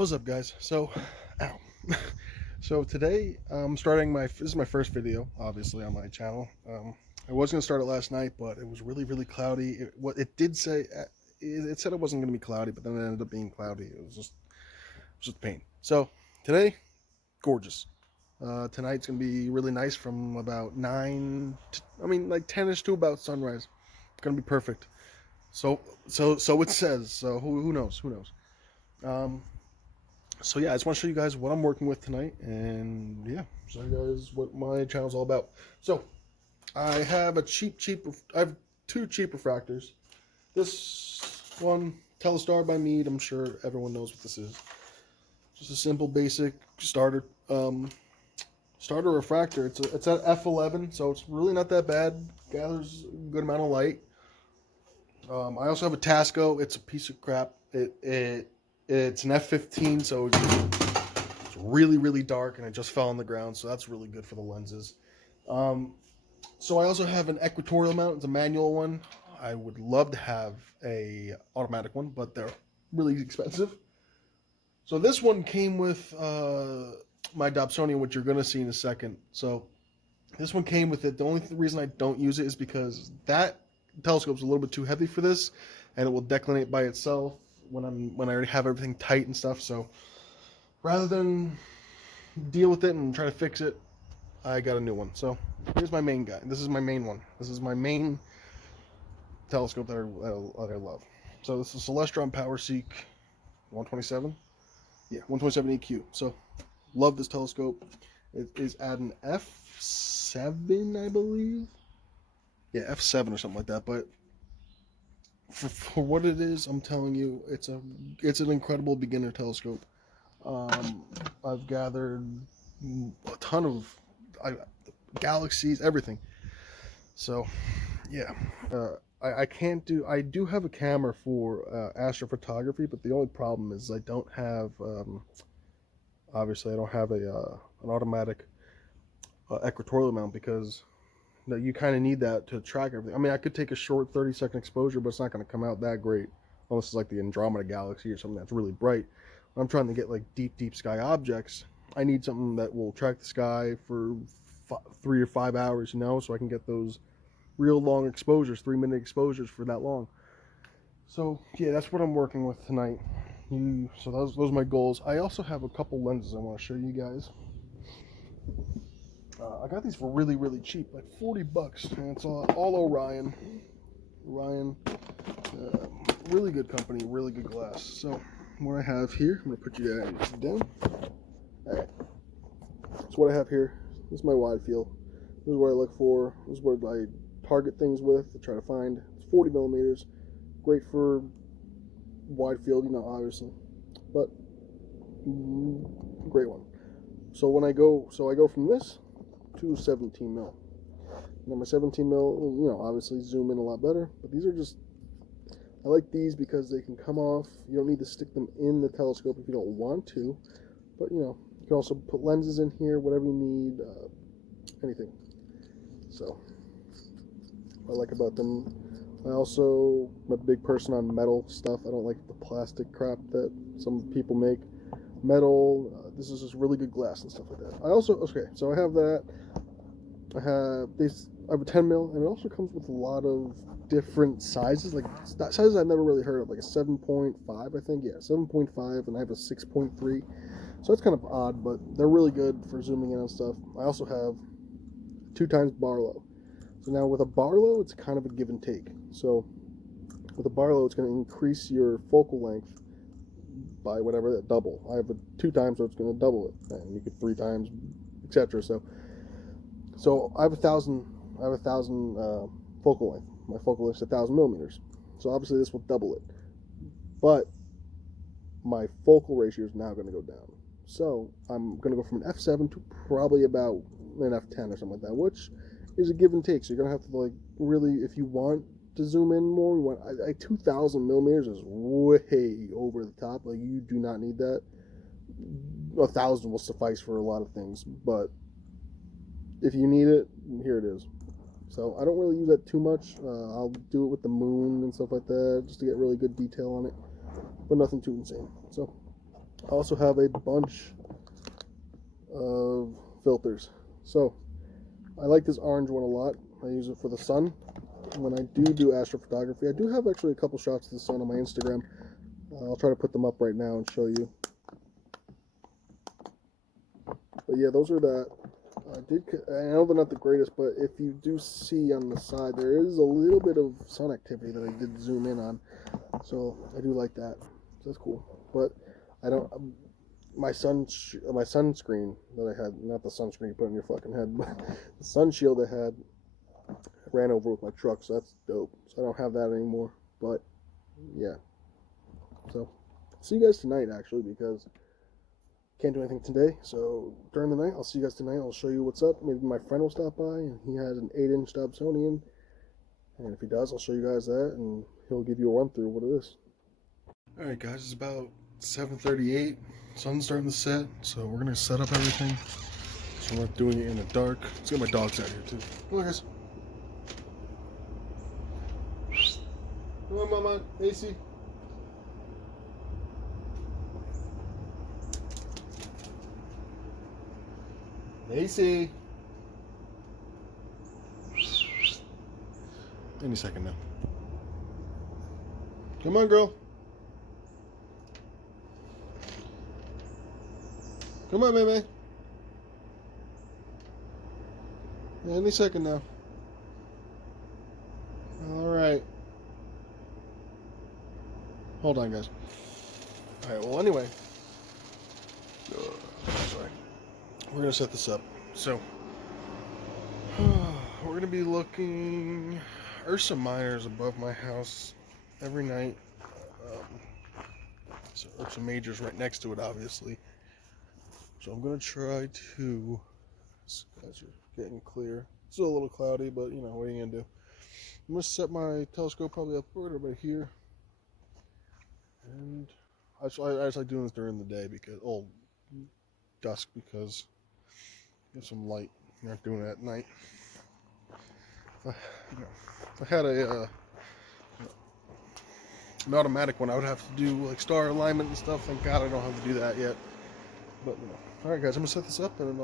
What's up, guys? Ow. So today I'm starting this is my first video, obviously, on my channel. I was gonna start it last night, but it was really, really cloudy. What it did say, it said it wasn't gonna be cloudy, but then it ended up being cloudy. It was just a pain. So today, gorgeous. Tonight's gonna be really nice from about like 10ish to about sunrise. It's gonna be perfect. So it says. So who knows? Who knows? Um, so yeah, I just want to show you guys what I'm working with tonight, and yeah, show you guys what my channel's all about. So I have I have two cheap refractors. This one, Telestar by Mead. I'm sure everyone knows what this is. Just a simple, basic starter refractor. It's at f11, so it's really not that bad. Gathers a good amount of light. I also have a Tasco. It's a piece of crap. It's an f15, so it's really, really dark, and it just fell on the ground, so that's really good for the lenses. So I also have an equatorial mount. It's a manual one. I would love to have a automatic one, but they're really expensive. So this one came with my Dobsonian, which you're going to see in a second. So this one came with it. The only reason I don't use it is because that telescope's a little bit too heavy for this, and it will declinate by itself when I already have everything tight and stuff. So rather than deal with it and try to fix it, I got a new one. So here's my main guy. This is my main one. This is my main telescope that I love. So this is Celestron PowerSeek 127. Yeah, 127 EQ. So love this telescope. It is at an f7, I believe. Yeah, f7 or something like that. But for what it is, I'm telling you, it's an incredible beginner telescope. I've gathered a ton of galaxies, everything. So, yeah, I can't do. I do have a camera for astrophotography, but the only problem is I don't have. Obviously, I don't have an automatic equatorial mount because you kind of need that to track everything. I mean, I could take a short 30-second exposure, but it's not going to come out that great unless it's like the Andromeda Galaxy or something that's really bright. When I'm trying to get like deep sky objects, I need something that will track the sky for 3 or 5 hours, so I can get those real long exposures, 3-minute exposures for that long. So yeah, that's what I'm working with tonight. So those are my goals. I also have a couple lenses I want to show you guys. I got these for really, really cheap, like $40, and it's all Orion. Orion, really good company, really good glass. So what I have here, I'm gonna put you guys down. All right. So what I have here, this is my wide field. This is what I look for. This is what I target things with to try to find. It's 40 millimeters, great for wide field, obviously, but great one. So I go from this to 17 mil. Now my 17 mil, obviously zoom in a lot better, but I like these because they can come off. You don't need to stick them in the telescope if you don't want to, but you can also put lenses in here, whatever you need, anything. So what I like about them. I'm a big person on metal stuff. I don't like the plastic crap that some people make. Metal, this is just really good glass and stuff like that. So I have that. I have a 10 mil, and it also comes with a lot of different sizes, like sizes I've never really heard of, like a 7.5, I think, yeah, 7.5, and I have a 6.3. So that's kind of odd, but they're really good for zooming in on stuff. I also have 2x Barlow. So now with a Barlow, it's kind of a give and take. So with a Barlow, it's going to increase your focal length by whatever, that double. I have a 2x, so it's going to double it, and you could 3x, etc. So I have 1,000 focal length. My focal length is 1,000 millimeters. So obviously this will double it, but my focal ratio is now going to go down. So I'm going to go from an f7 to probably about an f10 or something like that, which is a give and take. So you're going to have to really, if you want to zoom in more, 2,000 millimeters is way over the top. Like, you do not need that. 1,000 will suffice for a lot of things, but if you need it, here it is. So I don't really use that too much. I'll do it with the moon and stuff like that, just to get really good detail on it, but nothing too insane. So I also have a bunch of filters. So I like this orange one a lot. I use it for the sun. When I do astrophotography, I do have actually a couple shots of the sun on my Instagram. I'll try to put them up right now and show you. But yeah, those are that. I know they're not the greatest, but if you do see on the side, there is a little bit of sun activity that I did zoom in on. So I do like that. So that's cool. But I don't. My sunscreen that I had, not the sunscreen you put on your fucking head, but the sun shield I had, ran over with my truck, so that's dope. So I don't have that anymore. But yeah. So see you guys tonight, actually, because can't do anything today. So during the night, I'll see you guys tonight. I'll show you what's up. Maybe my friend will stop by, and he has an 8-inch Dobsonian. And if he does, I'll show you guys that, and he'll give you a run through what it is. All right, guys, it's about 7:38. Sun's starting to set, so we're gonna set up everything. So we're not doing it in the dark. Let's get my dogs out here too. Come on, guys. Come on, Mama. AC. AC. Any second now. Come on, girl. Come on, baby. Any second now. All right. Hold on, guys. All right. Well, anyway. Sorry. We're gonna set this up. So we're gonna be looking Ursa Minors above my house every night. So Ursa Majors right next to it, obviously. So I'm gonna try to. Guys are getting clear. It's still a little cloudy, but you know what are you gonna do? I'm gonna set my telescope probably up right about here, and I just like doing this during the day because dusk because get some light. You're not doing it at night. If I had an automatic one, I would have to do like star alignment and stuff. Thank God I don't have to do that yet. But all right, guys, I'm gonna set this up and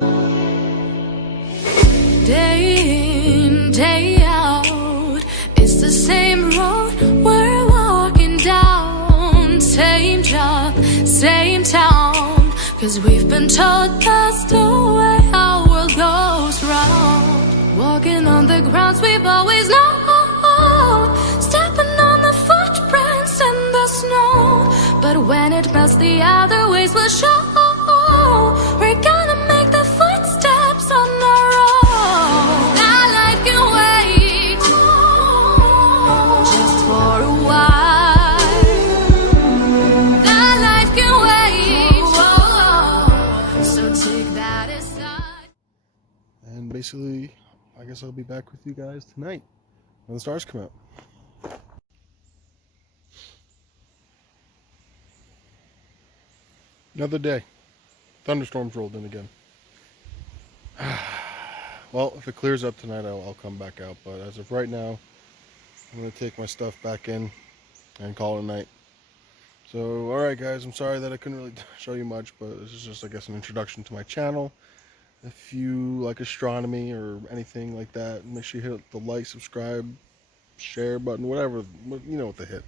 day in, day out, it's the same road we're walking down. Same job, same town, 'cause we've been told that's the way our world goes round. Walking on the grounds we've always known, stepping on the footprints in the snow. But when it melts, the other ways will show. We're gonna make the footsteps on our own. That life can wait just for a while. That life can wait, so take that aside. And basically, I guess I'll be back with you guys tonight when the stars come out. Another day. Thunderstorms rolled in again. Well, if it clears up tonight, I'll come back out. But as of right now, I'm going to take my stuff back in and call it a night. So, alright guys, I'm sorry that I couldn't really show you much, but this is just, I guess, an introduction to my channel. If you like astronomy or anything like that, make sure you hit the like, subscribe, share button, whatever, you know what to hit.